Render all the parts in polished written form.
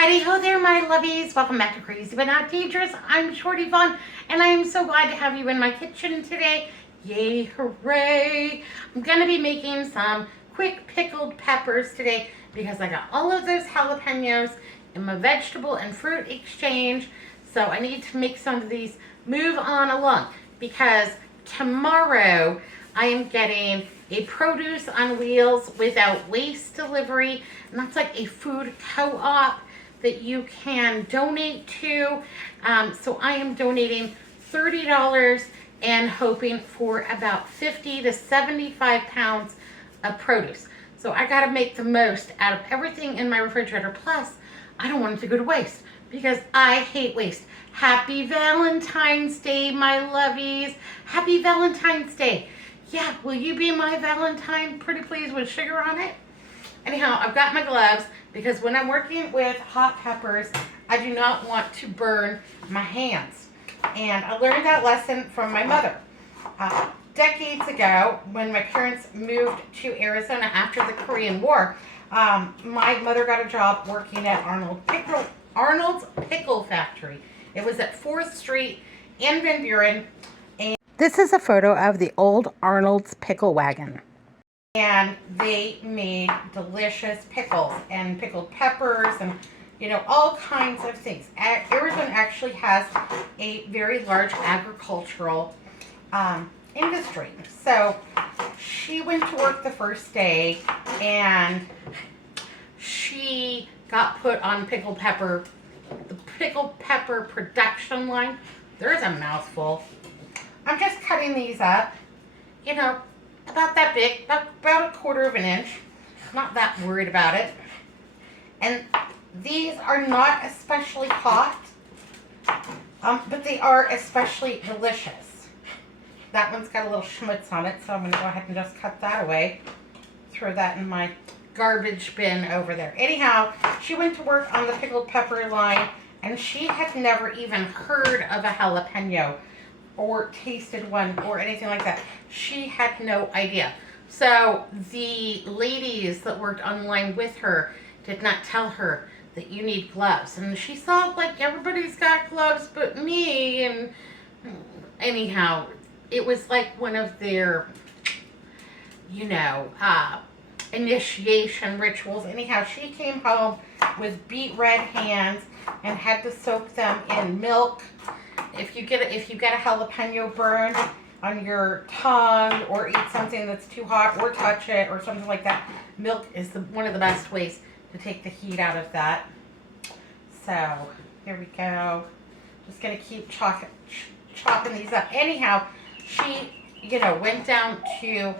Heidi ho there, my lovies. Welcome back to Crazy But Not Dangerous. I'm Shorty Vaughn, and I am so glad to have you in my kitchen today. Yay, hooray. I'm going to be making some quick pickled peppers today because I got all of those jalapenos in my vegetable and fruit exchange. So I need to make some of these move on along because tomorrow I am getting a produce on wheels without waste delivery, and that's like a food co-op that you can donate to. So I am donating $30 and hoping for about 50 to 75 pounds of produce. So I got to make the most out of everything in my refrigerator. Plus, I don't want it to go to waste because I hate waste. Happy Valentine's Day, my lovies. Happy Valentine's Day. Yeah, will you be my Valentine, pretty please, with sugar on it? Anyhow, I've got my gloves because when I'm working with hot peppers, I do not want to burn my hands. And I learned that lesson from my mother. Decades ago, when my parents moved to Arizona after the Korean War, my mother got a job working at Arnold's Pickle Factory. It was at 4th Street in Van Buren. And this is a photo of the old Arnold's pickle wagon. And they made delicious pickles and pickled peppers and, you know, all kinds of things. Arizona actually has a very large agricultural industry. So she went to work the first day and she got put on the pickled pepper production line. There's a mouthful. I'm just cutting these up, you know, about that big, about 1/4 of an inch. Not that worried about it. And these are not especially hot, but they are especially delicious. That one's got a little schmutz on it, so I'm going to go ahead and just cut that away. Throw that in my garbage bin over there. Anyhow, she went to work on the pickled pepper line, and she had never even heard of a jalapeno or tasted one or anything like that. She had no idea. So the ladies that worked online with her did not tell her that you need gloves. And she thought like everybody's got gloves but me. And anyhow, it was like one of their, you know, initiation rituals. Anyhow, she came home with beet red hands and had to soak them in milk. If you get a jalapeno burn on your tongue or eat something that's too hot or touch it or something like that, milk is one of the best ways to take the heat out of that. So here we go. Just gonna keep chopping these up. Anyhow, she, you know, went down to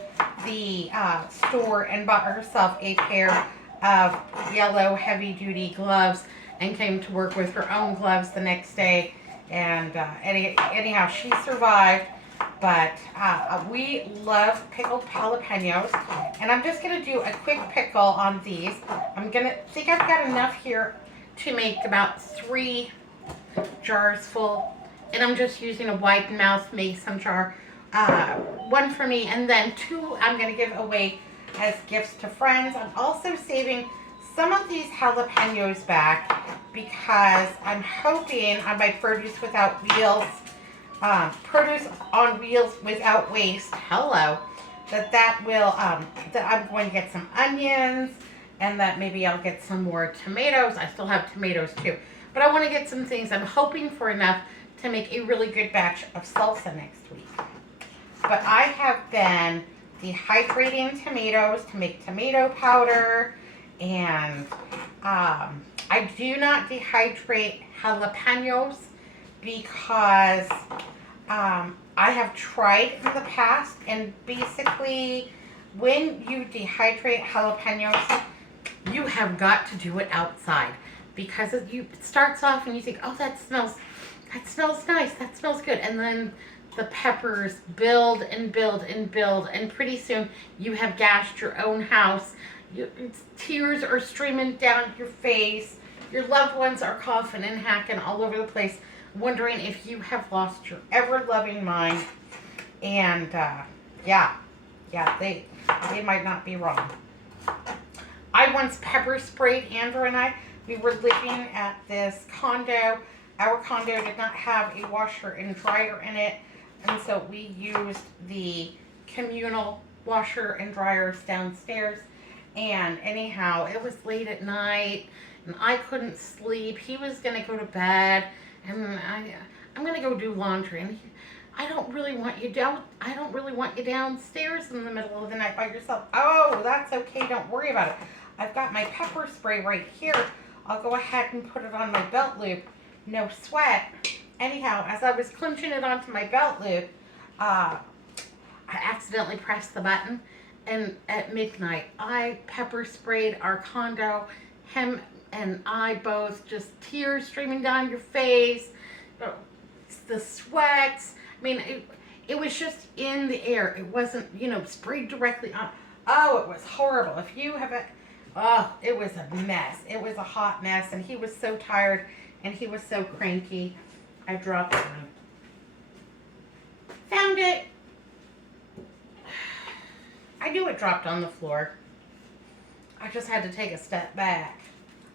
the store and bought herself a pair of yellow heavy-duty gloves and came to work with her own gloves the next day. And anyhow, she survived. But we love pickled jalapenos, and I'm just gonna do a quick pickle on these. I'm gonna think I've got enough here to make about 3 jars full, and I'm just using a wide mouth mason jar. 1 for me, and then 2 I'm gonna give away as gifts to friends. I'm also saving some of these jalapenos back because I'm hoping on my produce without wheels, produce on wheels without waste, that will, that I'm going to get some onions, and that maybe I'll get some more tomatoes. I still have tomatoes too, but I want to get some things. I'm hoping for enough to make a really good batch of salsa next week. But I have been dehydrating tomatoes to make tomato powder, and I do not dehydrate jalapenos because I have tried in the past, and basically when you dehydrate jalapenos, you have got to do it outside because it starts off and you think, oh, that smells nice, that smells good, and then the peppers build and build and build, and pretty soon you have gashed your own house. Tears are streaming down your face. Your loved ones are coughing and hacking all over the place, wondering if you have lost your ever-loving mind. And yeah, they might not be wrong. I once pepper sprayed Andrew and I We were living at this condo. Our condo did not have a washer and dryer in it, and so we used the communal washer and dryers downstairs. And anyhow, it was late at night, and I couldn't sleep. He was gonna go to bed, and I'm gonna go do laundry. And I don't really want you down. I don't really want you downstairs in the middle of the night by yourself. Oh, that's okay. Don't worry about it. I've got my pepper spray right here. I'll go ahead and put it on my belt loop. No sweat. Anyhow, as I was clinching it onto my belt loop, I accidentally pressed the button, and at midnight, I pepper sprayed our condo. Him and I both, just tears streaming down your face, the sweats. I mean, it was just in the air. It wasn't, sprayed directly on. Oh, it was horrible. If you have it was a mess. It was a hot mess, and he was so tired, and he was so cranky. I dropped it. Found it. I knew it dropped on the floor. I just had to take a step back.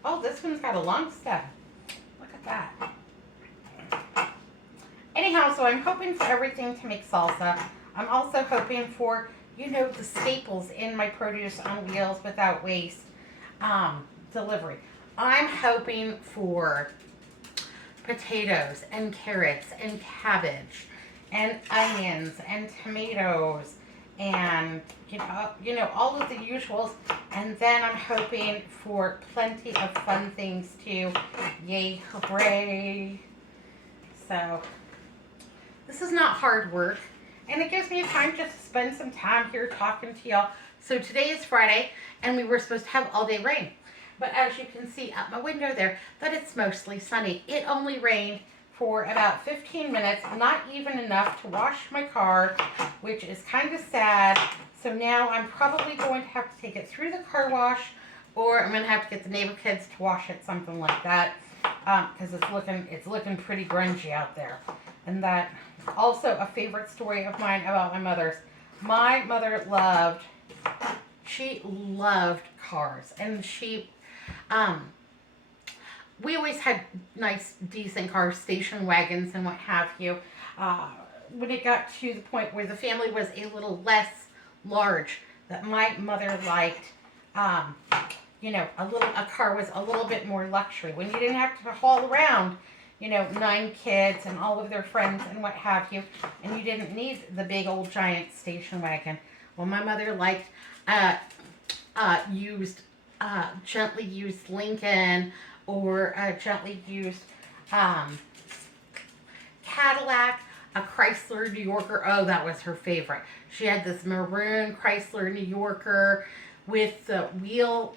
Oh, this one's got a long stem. Look at that. Anyhow, so I'm hoping for everything to make salsa. I'm also hoping for, the staples in my produce on wheels without waste delivery. I'm hoping for potatoes and carrots and cabbage and onions and tomatoes and all of the usuals, and then I'm hoping for plenty of fun things too. Yay, hooray. So this is not hard work, and it gives me time just to spend some time here talking to y'all. So today is Friday, and we were supposed to have all day rain, but as you can see out my window there, that it's mostly sunny. It only rained for about 15 minutes, not even enough to wash my car, which is kind of sad. So now I'm probably going to have to take it through the car wash, or I'm going to have to get the neighbor kids to wash it, something like that, because it's looking pretty grungy out there. And that also a favorite story of mine about my mother's. My mother loved cars, and we always had nice, decent cars, station wagons and what have you. When it got to the point where the family was a little less large, that my mother liked, a car was a little bit more luxury. When you didn't have to haul around, 9 kids and all of their friends and what have you, and you didn't need the big old giant station wagon. Well, my mother liked gently used Lincoln, or a gently used Cadillac, a Chrysler New Yorker. Oh, that was her favorite. She had this maroon Chrysler New Yorker with the wheel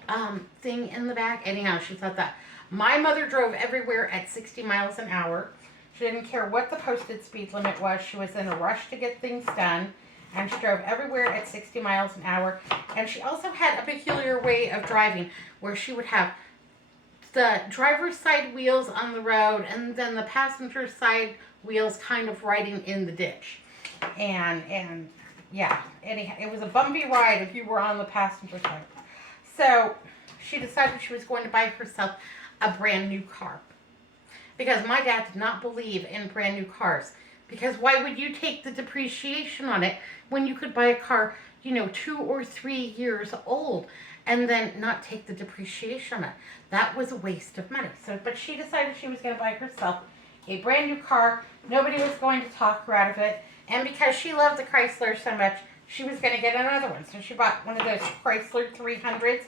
thing in the back. Anyhow, she thought that. My mother drove everywhere at 60 miles an hour. She didn't care what the posted speed limit was. She was in a rush to get things done, and she drove everywhere at 60 miles an hour. And she also had a peculiar way of driving, where she would have the driver's side wheels on the road, and then the passenger side wheels kind of riding in the ditch. And yeah, anyhow, it was a bumpy ride if you were on the passenger side. So she decided she was going to buy herself a brand new car, because my dad did not believe in brand new cars, because why would you take the depreciation on it when you could buy a car 2 or 3 years old and then not take the depreciation on it? That was a waste of money. But she decided she was going to buy herself a brand new car. Nobody was going to talk her out of it, and because she loved the Chrysler so much, she was going to get another one. So she bought one of those Chrysler 300s,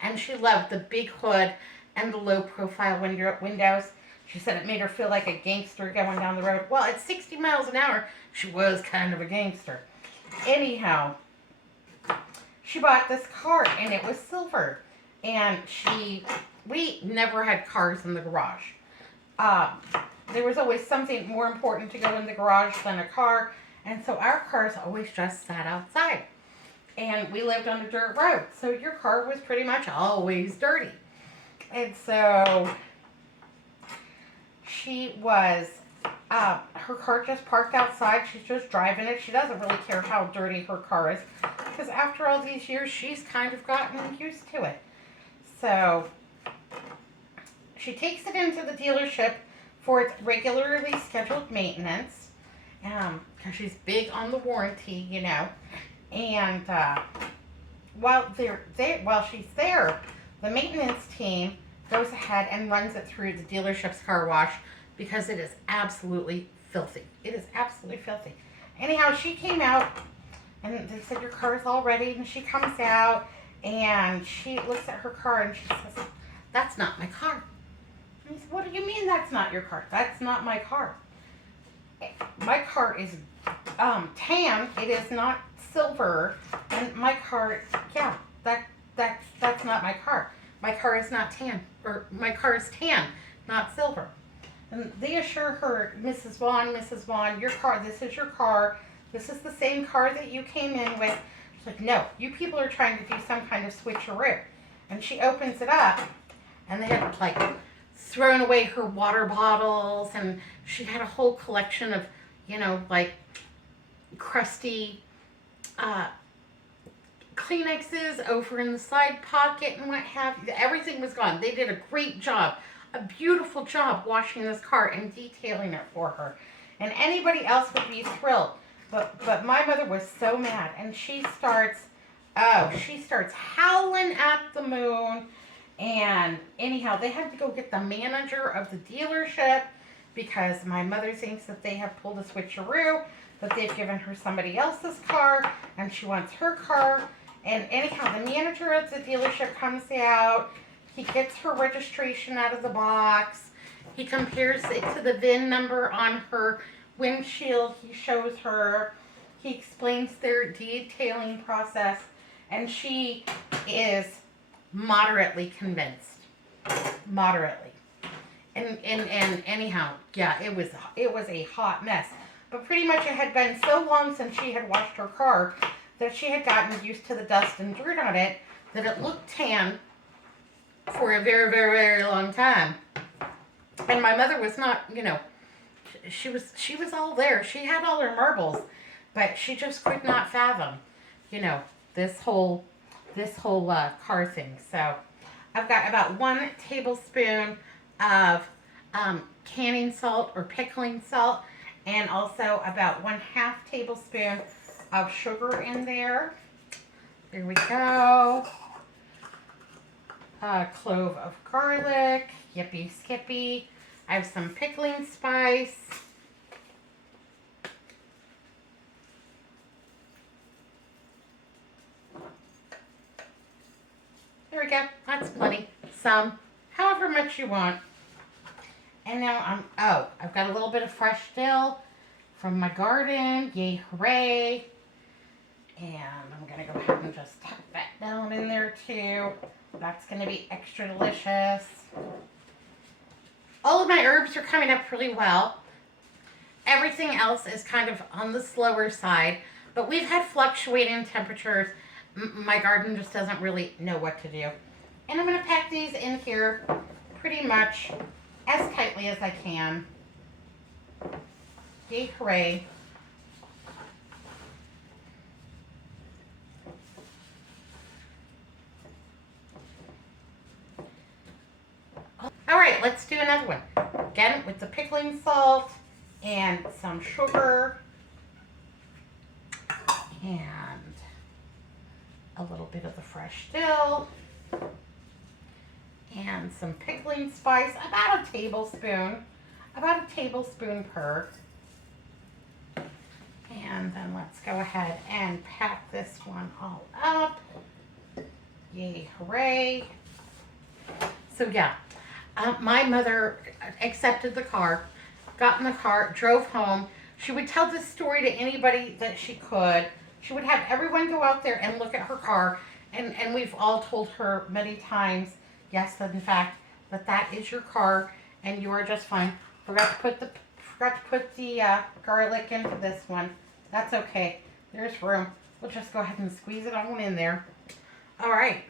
and she loved the big hood and the low profile windows. She said it made her feel like a gangster going down the road. Well, at 60 miles an hour, she was kind of a gangster. Anyhow, she bought this car, and it was silver. And we never had cars in the garage. There was always something more important to go in the garage than a car, and so our cars always just sat outside. And we lived on a dirt road, so your car was pretty much always dirty. And so she was, her car just parked outside. She's just driving it. She doesn't really care how dirty her car is, because after all these years, she's kind of gotten used to it. So she takes it into the dealership for its regularly scheduled maintenance, because she's big on the warranty, you know. And while she's there, the maintenance team goes ahead and runs it through the dealership's car wash because it is absolutely filthy. It is absolutely filthy. Anyhow, she came out and they said, your car is all ready. And she comes out and she looks at her car and she says, that's not my car. And he said, what do you mean that's not your car? That's not my car. My car is tan. It is not silver. And my car, yeah, that's not my car. My car is not tan, or my car is tan, not silver. And they assure her, Mrs. Vaughn, your car, this is your car. This is the same car that you came in with. She's like, no, you people are trying to do some kind of switcheroo. And she opens it up, and they had like thrown away her water bottles, and she had a whole collection of, you know, like crusty Kleenexes over in the side pocket and what have you. Everything was gone. They did a great job, a beautiful job washing this car and detailing it for her. And anybody else would be thrilled. But my mother was so mad, and she starts howling at the moon. And anyhow, they had to go get the manager of the dealership because my mother thinks that they have pulled a switcheroo, that they've given her somebody else's car, and she wants her car. And anyhow, the manager of the dealership comes out. He gets her registration out of the box. He compares it to the VIN number on her windshield. He shows her. He explains their detailing process. And she is moderately convinced. Moderately. And anyhow, yeah, it was a hot mess. But pretty much it had been so long since she had washed her car that she had gotten used to the dust and dirt on it that it looked tan for a very, very, very long time. And my mother was not, you know, she was all there. She had all her marbles, but she just could not fathom, you know, this whole car thing. So I've got about 1 tablespoon of canning salt or pickling salt, and also about 1/2 tablespoon of sugar in there. There we go. A clove of garlic. Yippee skippy. I have some pickling spice. There we go. That's plenty. Some, however much you want. And now I've got a little bit of fresh dill from my garden. Yay, hooray. And I'm going to go ahead and just tuck that down in there too. That's going to be extra delicious. All of my herbs are coming up really well. Everything else is kind of on the slower side, but we've had fluctuating temperatures. My garden just doesn't really know what to do. And I'm going to pack these in here pretty much as tightly as I can. Yay, hooray. All right, let's do another one. Again, with the pickling salt and some sugar and a little bit of the fresh dill and some pickling spice, about a tablespoon per. And then let's go ahead and pack this one all up. Yay, hooray. So yeah, my mother accepted the car, got in the car, drove home. She would tell this story to anybody that she could. She would have everyone go out there and look at her car. And we've all told her many times, yes, that in fact, that is your car and you are just fine. Forgot to put the garlic into this one. That's okay. There's room. We'll just go ahead and squeeze it on in there. All right.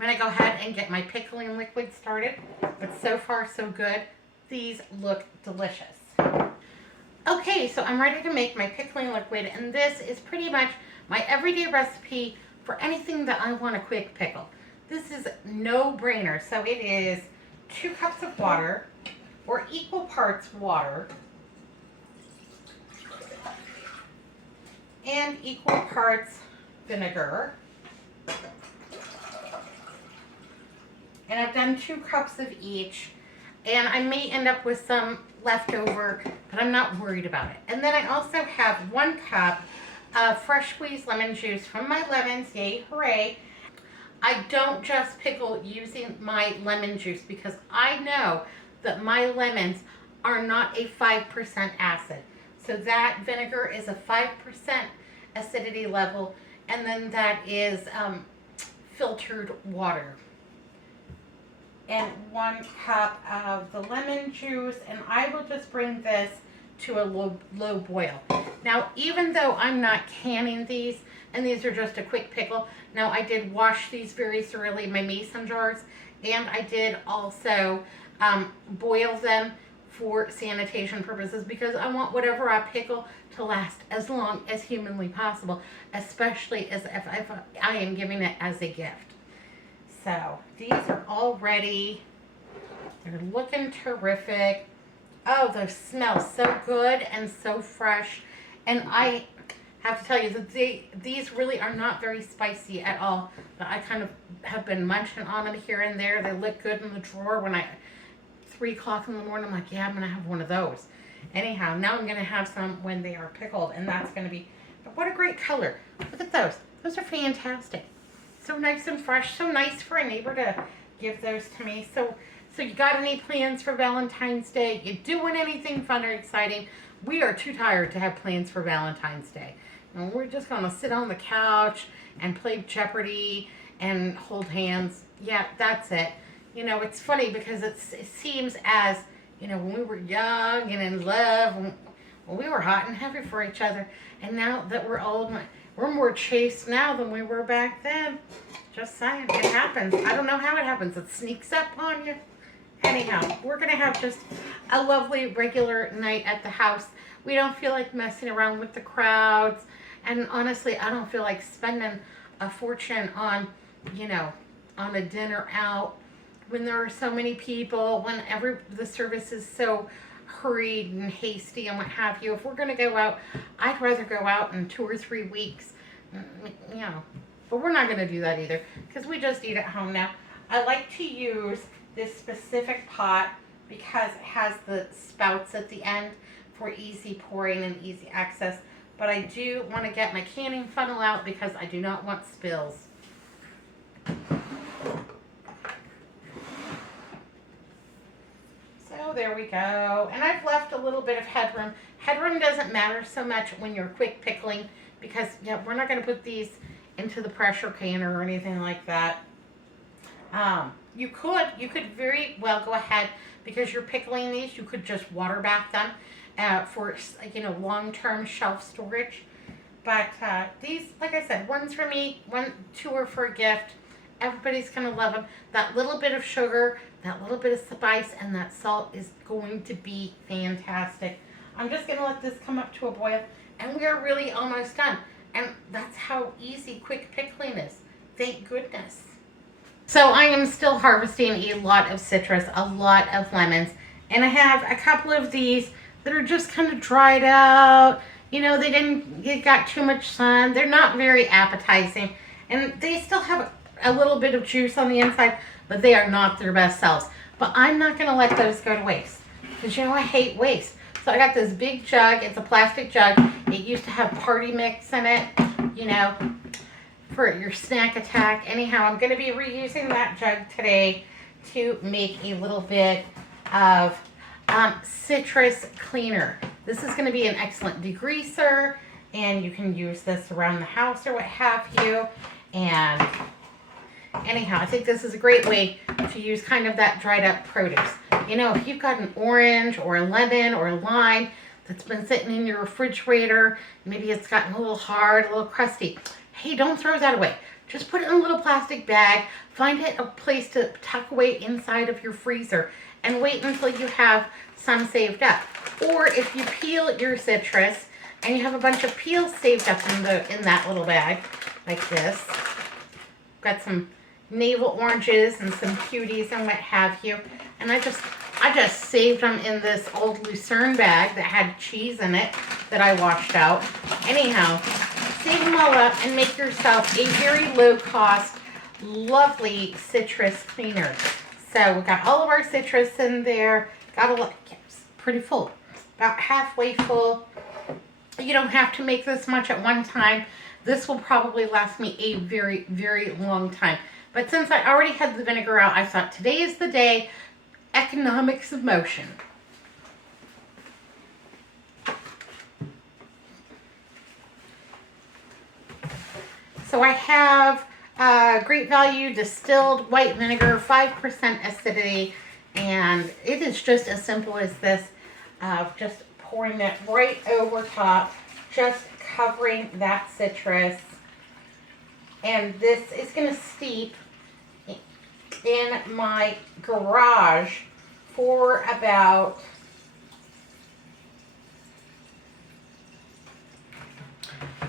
I'm going to go ahead and get my pickling liquid started. But so far, so good. These look delicious. Okay, so I'm ready to make my pickling liquid. And this is pretty much my everyday recipe for anything that I want a quick pickle. This is no brainer. So it is 2 cups of water, or equal parts water, and equal parts vinegar. And I've done 2 cups of each, and I may end up with some leftover, but I'm not worried about it. And then I also have 1 cup of fresh squeezed lemon juice from my lemons, yay, hooray. I don't just pickle using my lemon juice because I know that my lemons are not a 5% acid. So that vinegar is a 5% acidity level, and then that is filtered water. And 1 cup of the lemon juice, and I will just bring this to a low boil. Now, even though I'm not canning these, and these are just a quick pickle, now I did wash these very thoroughly in my mason jars, and I did also boil them for sanitation purposes because I want whatever I pickle to last as long as humanly possible, especially as if I am giving it as a gift. So these are all ready. They're looking terrific. Oh, they smell so good and so fresh. And I have to tell you that these really are not very spicy at all. But I kind of have been munching on them here and there. They look good in the drawer when 3 o'clock in the morning, I'm like, yeah, I'm going to have one of those. Anyhow, now I'm going to have some when they are pickled, and that's going to be, what a great color. Look at those. Those are fantastic. So nice and fresh. So nice for a neighbor to give those to me. So you got any plans for Valentine's Day? You doing anything fun or exciting? We are too tired to have plans for Valentine's Day. And we're just going to sit on the couch and play Jeopardy and hold hands. Yeah, that's it. You know, it's funny because it seems as, you know, when we were young and in love, when we were hot and heavy for each other. And now that we're old, we're more chaste now than we were back then. Just saying, it happens. I don't know how it happens. It sneaks up on you. Anyhow, we're going to have just a lovely regular night at the house. We don't feel like messing around with the crowds. And honestly, I don't feel like spending a fortune on, you know, on a dinner out when there are so many people, when the service is so hurried and hasty and what have you. If we're going to go out, I'd rather go out in 2 or 3 weeks, you know. But we're not going to do that either because we just eat at home now. I like to use this specific pot because it has the spouts at the end for easy pouring and easy access. But I do want to get my canning funnel out because I do not want spills. So there we go. And I've left a little bit of headroom. Headroom doesn't matter so much when you're quick pickling because, yeah, we're not going to put these into the pressure canner or anything like that. You could very well go ahead because you're pickling these. You could just water bath them for, you know, long-term shelf storage. But these, like I said, one's for me, 2 are for a gift. Everybody's going to love them. That little bit of sugar, that little bit of spice, and that salt is going to be fantastic. I'm just going to let this come up to a boil, and we are really almost done. And that's how easy quick pickling is. Thank goodness. So I am still harvesting a lot of citrus, a lot of lemons, and I have a couple of these that are just kind of dried out. You know, they got too much sun. They're not very appetizing, and they still have a little bit of juice on the inside, but they are not their best selves. But I'm not going to let those go to waste because, you know, I hate waste. So I got this big jug. It's a plastic jug. It used to have party mix in it, you know, for your snack attack. Anyhow, I'm going to be reusing that jug today to make a little bit of citrus cleaner. This is going to be an excellent degreaser, and you can use this around the house or what have you. And anyhow, I think this is a great way to use kind of that dried up produce. You know, if you've got an orange or a lemon or a lime that's been sitting in your refrigerator, maybe it's gotten a little hard, a little crusty, hey, don't throw that away. Just put it in a little plastic bag. Find it a place to tuck away inside of your freezer and wait until you have some saved up. Or if you peel your citrus and you have a bunch of peels saved up in that little bag like this, got some, navel oranges and some cuties and what have you. And I just saved them in this old Lucerne bag that had cheese in it that I washed out. Anyhow, save them all up and make yourself a very low cost, lovely citrus cleaner. So we got all of our citrus in there. Got a lot, it's pretty full, about halfway full. You don't have to make this much at one time. This will probably last me a very, very long time. But since I already had the vinegar out, I thought today is the day. Economics of motion. So I have Great Value distilled white vinegar, 5% acidity, and it is just as simple as this. Just pouring it right over top, just covering that citrus. And this is going to steep in my garage for about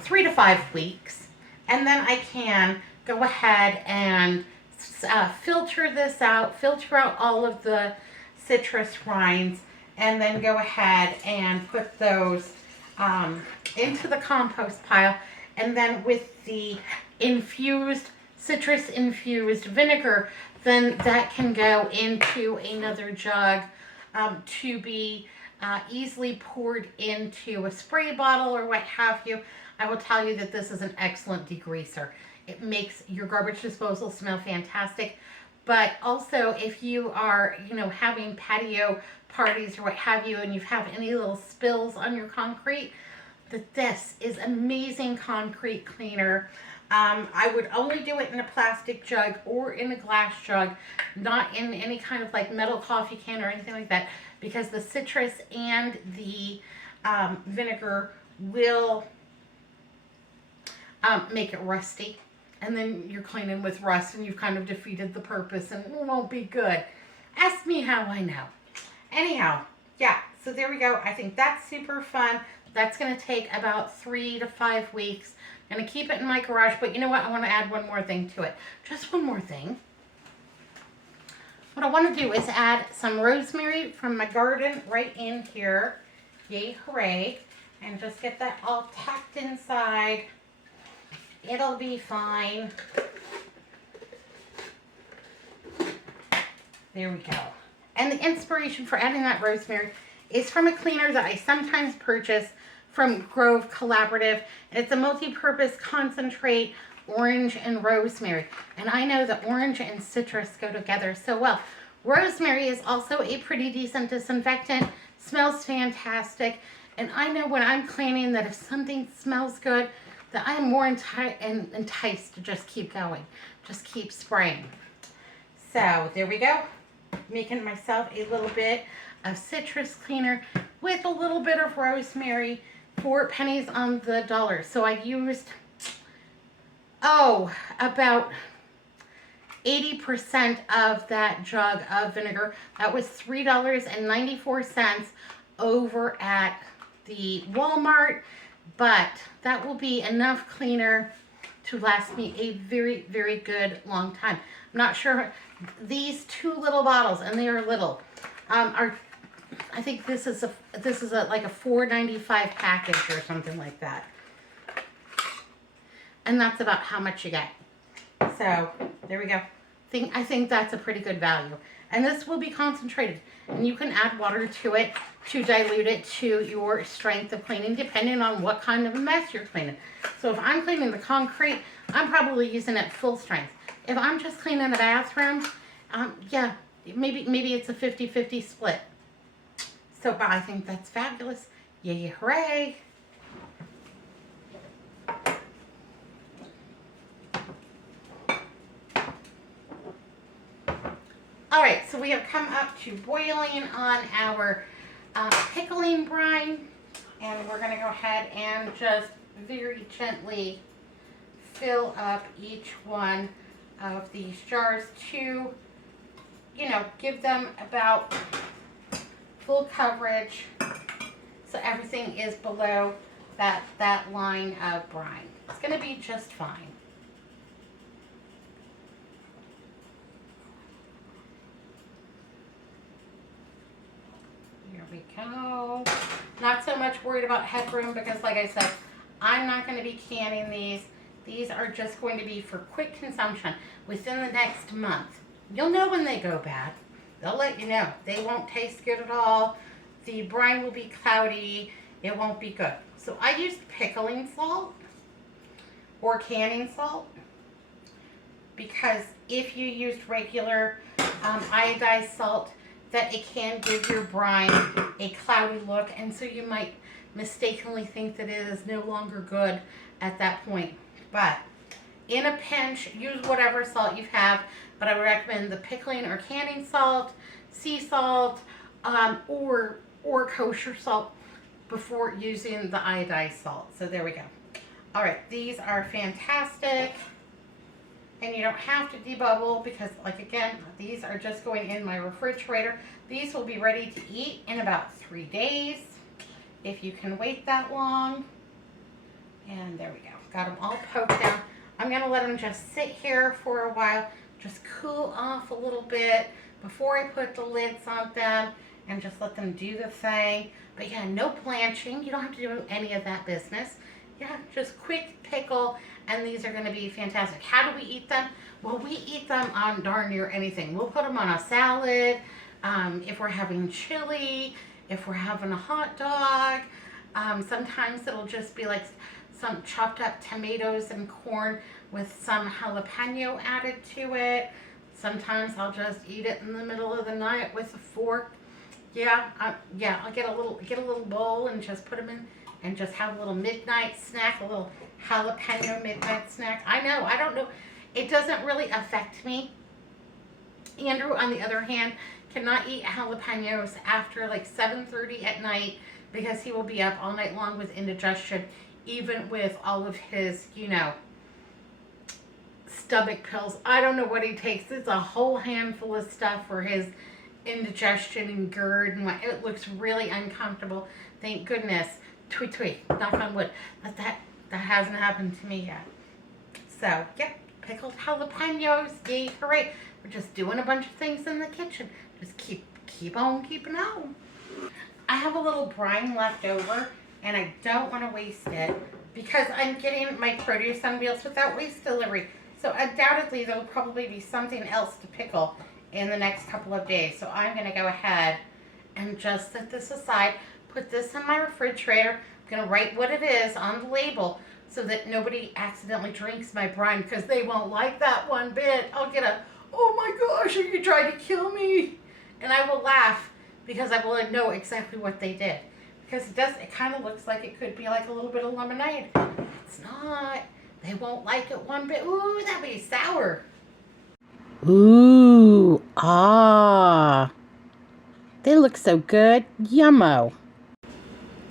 3 to 5 weeks. And then I can go ahead and filter this out, filter out all of the citrus rinds, and then go ahead and put those into the compost pile. And then with the citrus infused vinegar, then that can go into another jug to be easily poured into a spray bottle or what have you. I will tell you that this is an excellent degreaser. It makes your garbage disposal smell fantastic. But also, if you are, having patio parties or what have you, and you have any little spills on your concrete, this is amazing concrete cleaner. I would only do it in a plastic jug or in a glass jug, not in any kind of like metal coffee can or anything like that, because the citrus and the vinegar will make it rusty. And then you're cleaning with rust and you've kind of defeated the purpose and it won't be good. Ask me how I know. Anyhow, yeah, so there we go. I think that's super fun. That's going to take about 3 to 5 weeks. I'm going to keep it in my garage, but you know what? I want to add one more thing to it. Just one more thing. What I want to do is add some rosemary from my garden right in here. Yay, hooray. And just get that all tucked inside. It'll be fine. There we go. And the inspiration for adding that rosemary is from a cleaner that I sometimes purchase from Grove Collaborative. And it's a multi-purpose concentrate, orange and rosemary. And I know that orange and citrus go together so well. Rosemary is also a pretty decent disinfectant. Smells fantastic. And I know when I'm cleaning that if something smells good, that I am more enticed to just keep going. Just keep spraying. So there we go. Making myself a little bit of citrus cleaner with a little bit of rosemary, 4 pennies on the dollar. So I used, about 80% of that jug of vinegar. That was $3.94 over at the Walmart. But that will be enough cleaner to last me a very, very good long time. I'm not sure. These 2 little bottles, and they are little, I think this is like a $4.95 package or something like that. And that's about how much you get. So there we go. I think that's a pretty good value. And this will be concentrated. And you can add water to it to dilute it to your strength of cleaning, depending on what kind of a mess you're cleaning. So if I'm cleaning the concrete, I'm probably using it full strength. If I'm just cleaning the bathroom, yeah, maybe it's a 50-50 split. So, but I think that's fabulous. Yay, hooray. All right, so we have come up to boiling on our pickling brine, and we're going to go ahead and just very gently fill up each one of these jars to, give them about full coverage so everything is below that line of brine. It's going to be just fine. we go. Not so much worried about headroom because, like I said, I'm not going to be canning these. These are just going to be for quick consumption within the next month. You'll know when they go bad. They'll let you know. They won't taste good at all. The brine will be cloudy. It won't be good. So I used pickling salt or canning salt because if you used regular iodized salt, that it can give your brine a cloudy look, and so you might mistakenly think that it is no longer good at that point. But in a pinch, use whatever salt you have, but I would recommend the pickling or canning salt, sea salt, or kosher salt before using the iodized salt. So there we go. All right, these are fantastic. And you don't have to debubble because, like, again, these are just going in my refrigerator. These will be ready to eat in about 3 days, if you can wait that long. And there we go. Got them all poked down. I'm going to let them just sit here for a while, just cool off a little bit before I put the lids on them, and just let them do the thing. But yeah, no blanching. You don't have to do any of that business. Yeah, just quick pickle, and these are going to be fantastic. How do we eat them? Well, we eat them on darn near anything. We'll put them on a salad, if we're having chili, if we're having a hot dog. Sometimes it'll just be like some chopped up tomatoes and corn with some jalapeno added to it. Sometimes I'll just eat it in the middle of the night with a fork. Yeah, I'll get a little bowl and just put them in and just have a little midnight snack, a little jalapeno midnight snack. I know, I don't know. It doesn't really affect me. Andrew, on the other hand, cannot eat jalapenos after like 7:30 at night because he will be up all night long with indigestion, even with all of his, stomach pills. I don't know what he takes. It's a whole handful of stuff for his indigestion and GERD, and it looks really uncomfortable. Thank goodness. Tweet, tweet, knock on wood. That hasn't happened to me yet. So, yep, pickled jalapenos, yay, hooray. We're just doing a bunch of things in the kitchen. Just keep on keeping on. I have a little brine left over, and I don't want to waste it because I'm getting my produce on wheels without waste delivery. So undoubtedly, there will probably be something else to pickle in the next couple of days. So I'm going to go ahead and just set this aside, put this in my refrigerator. I'm going to write what it is on the label so that nobody accidentally drinks my brine because they won't like that one bit. I'll get a, oh my gosh, are you trying to kill me? And I will laugh because I will know exactly what they did. Because it kind of looks like it could be like a little bit of lemonade. It's not. They won't like it one bit. Ooh, that'd be sour. Ooh, ah. They look so good. Yummo.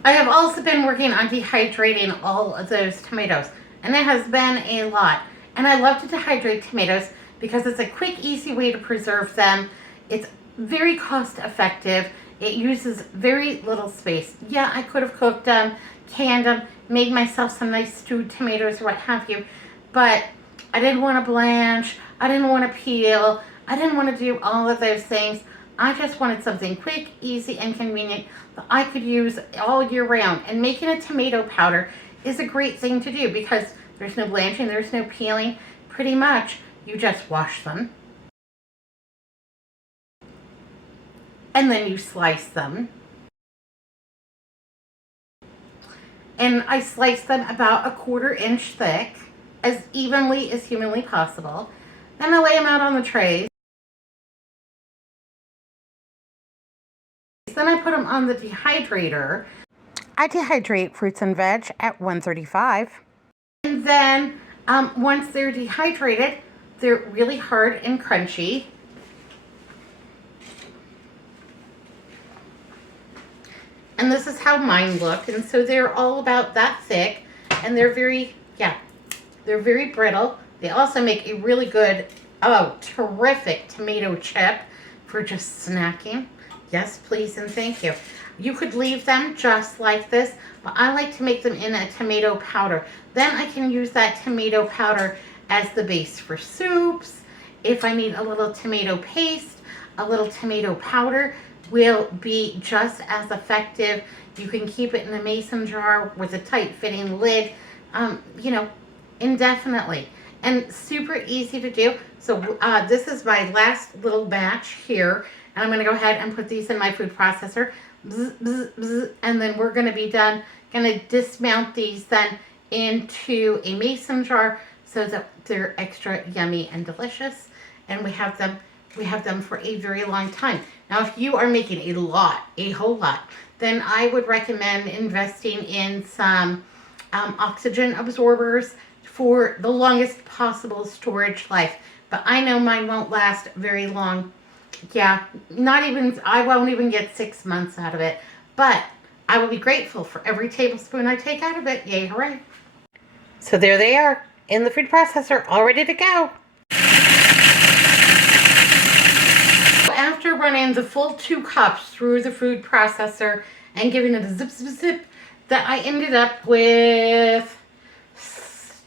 I have also been working on dehydrating all of those tomatoes, and it has been a lot. And I love to dehydrate tomatoes because it's a quick, easy way to preserve them. It's very cost effective. It uses very little space. Yeah, I could have cooked them, canned them, made myself some nice stewed tomatoes or what have you, but I didn't want to blanch. I didn't want to peel. I didn't want to do all of those things. I just wanted something quick, easy, and convenient that I could use all year round. And making a tomato powder is a great thing to do because there's no blanching, there's no peeling. Pretty much, you just wash them. And then you slice them. And I slice them about a 1/4 inch thick, as evenly as humanly possible. Then I lay them out on the trays. Then I put them on the dehydrator. I dehydrate fruits and veg at 135. And then once they're dehydrated, they're really hard and crunchy. And this is how mine look. And so they're all about that thick. And they're very, they're very brittle. They also make a really good, terrific tomato chip for just snacking. Yes, please, and thank you. You could leave them just like this, but I like to make them in a tomato powder. Then I can use that tomato powder as the base for soups. If I need a little tomato paste, a little tomato powder, will be just as effective. You can keep it in a mason jar with a tight fitting lid, you know, indefinitely, and super easy to do. So this is my last little batch here, and I'm going to go ahead and put these in my food processor. Bzz, bzz, bzz, and then we're going to be done. Going to dismount these then into a mason jar so that they're extra yummy and delicious, and we have them for a very long time. Now, if you are making a whole lot, then I would recommend investing in some oxygen absorbers for the longest possible storage life. But I know mine won't last very long. Yeah, I won't even get 6 months out of it. But I will be grateful for every tablespoon I take out of it. Yay, hooray. So there they are in the food processor, all ready to go. After running the full 2 cups through the food processor and giving it a zip, zip, zip, that I ended up with,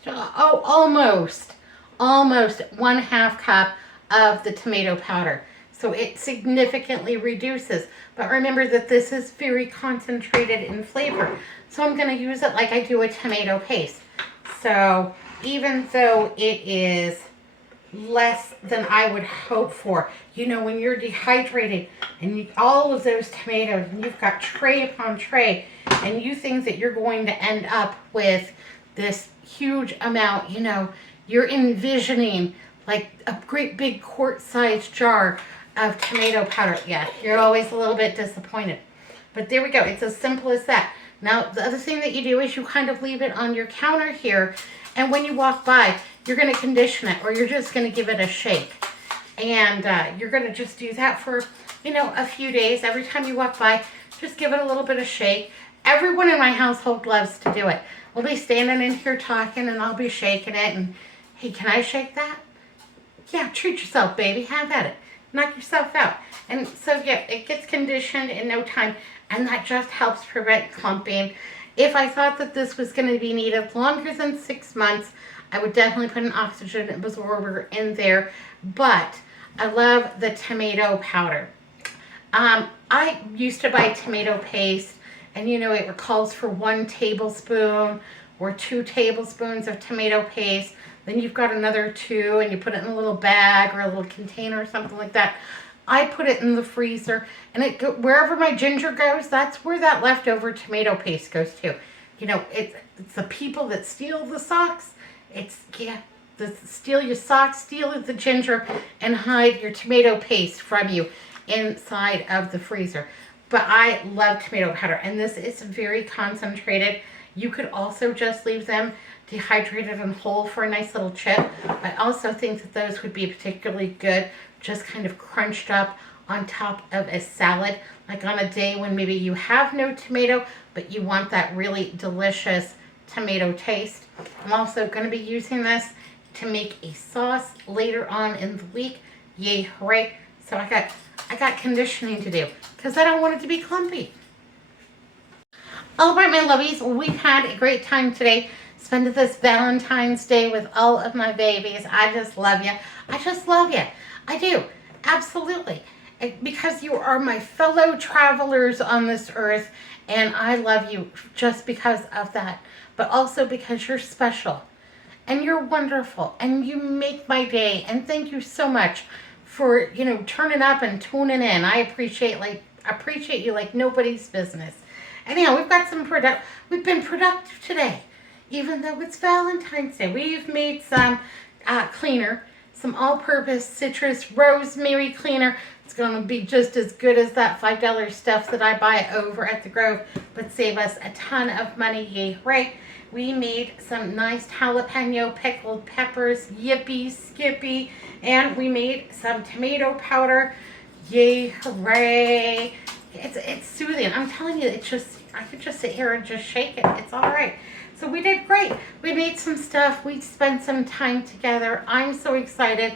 almost 1/2 cup of the tomato powder. So it significantly reduces. But remember that this is very concentrated in flavor. So I'm going to use it like I do a tomato paste. So even though it is less than I would hope for, you know, when you're dehydrated and all of those tomatoes, and you've got tray upon tray, and you think that you're going to end up with this huge amount, you know, you're envisioning like a great big quart-sized jar of tomato powder. Yeah, you're always a little bit disappointed. But there we go. It's as simple as that. Now, the other thing that you do is you kind of leave it on your counter here, and when you walk by, you're going to condition it, or you're just going to give it a shake. And you're going to just do that for, you know, a few days. Every time you walk by, just give it a little bit of shake. Everyone in my household loves to do it. We'll be standing in here talking, and I'll be shaking it, and, hey, can I shake that? Yeah, treat yourself, baby. Have at it. Knock yourself out. And so, yeah, it gets conditioned in no time, and that just helps prevent clumping. If I thought that this was going to be needed longer than 6 months, I would definitely put an oxygen absorber in there. But I love the tomato powder. I used to buy tomato paste, and you know, it calls for 1 tablespoon or 2 tablespoons of tomato paste. Then you've got another 2, and you put it in a little bag or a little container or something like that. I put it in the freezer, and wherever my ginger goes, that's where that leftover tomato paste goes to. You know, it's the people that steal the socks. Steal your socks, steal the ginger, and hide your tomato paste from you inside of the freezer. But I love tomato powder, and this is very concentrated. You could also just leave them dehydrated and whole for a nice little chip. I also think that those would be particularly good just kind of crunched up on top of a salad, like on a day when maybe you have no tomato, but you want that really delicious tomato taste. I'm also going to be using this to make a sauce later on in the week. Yay, hooray. So I got conditioning to do because I don't want it to be clumpy. All right, my lovies, we've had a great time today. Spend this Valentine's Day with all of my babies. I just love you. I just love you. I do. Absolutely. Because you are my fellow travelers on this earth, and I love you just because of that. But also because you're special, and you're wonderful, and you make my day. And thank you so much for, you know, turning up and tuning in. I appreciate you like nobody's business. Anyhow, we've been productive today, even though it's Valentine's Day. We've made some cleaner, some all-purpose citrus rosemary cleaner. It's going to be just as good as that $5 stuff that I buy over at the Grove, but save us a ton of money. Yay, hooray. We made some nice jalapeno pickled peppers. Yippee, skippy. And we made some tomato powder. Yay, hooray. It's soothing. I'm telling you, I could just sit here and just shake it. It's all right. So we did great. We made some stuff. We spent some time together. I'm so excited.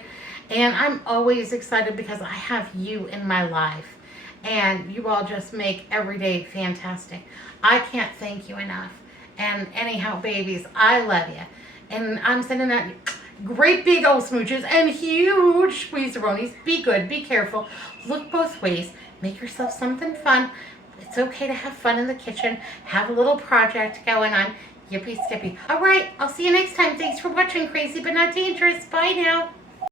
And I'm always excited because I have you in my life. And you all just make every day fantastic. I can't thank you enough. And anyhow, babies, I love you. And I'm sending out great big old smooches and huge squeeze-a-ronies. Be good. Be careful. Look both ways. Make yourself something fun. It's okay to have fun in the kitchen. Have a little project going on. Yippee skippy. All right, I'll see you next time. Thanks for watching Crazy But Not Dangerous. Bye now.